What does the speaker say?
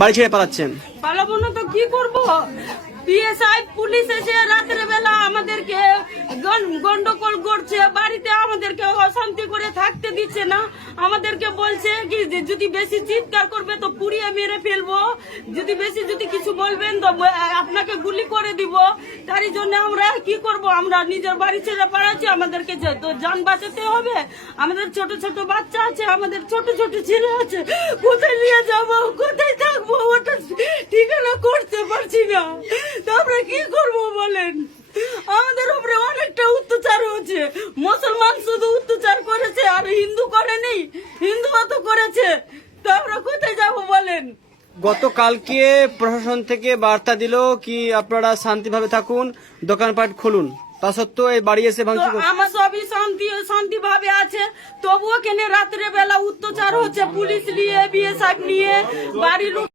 বাড়ি ছেড়ে পালাচ্ছেন? পালাবো না তো কি করবো? পিএসআই পুলিশ এসে রাতের বেলা আমাদেরকে গন্ডগোল করছে, বাড়িতে আমাদেরকে অশান্তি করে থাকতে দিচ্ছে না। আমাদেরকে বলছে কি যে যদি বেশি চিৎকার করবে তো পুড়িয়ে মেরে ফেলবো, যদি কিছু বলবেন তো আপনাকে গুলি করে দিব। তারই জন্য আমরা কি করব? আমরা নিজের বাড়ি ছেড়ে পালাচ্ছি। আমাদেরকে তো যান বাঁচাতে হবে। আমাদের ছোট ছোট বাচ্চা আছে, আমাদের ছোট ছোট ছেলে আছে। কোথায় নিয়ে যাবো, কোথায় থাকবো, ওটা ঠিকানা করতে পারছি না। তো আমরা কি করবো বলেন? আমাদের উপরে অনেকটা অত্যাচার হচ্ছে। মুসলমান শুধু অত্যাচার করেছে আর হিন্দু করেনি, হিন্দুও তো করেছে। তো আমরা কোথায় যাবো বলেন? গতকালকে প্রশাসন থেকে বার্তা দিল কি আপনারা শান্তিভাবে থাকুন, দোকানপাট খুলুন, তা সত্ত্বেও এই বাড়ি এসে ভাঙচুর করছে। আমার সবই শান্তি ভাবে আছে, তবুও কেন রাত্রে বেলা অত্যাচার হচ্ছে? পুলিশ নিয়ে, বিএসএফ নিয়ে, বাড়ির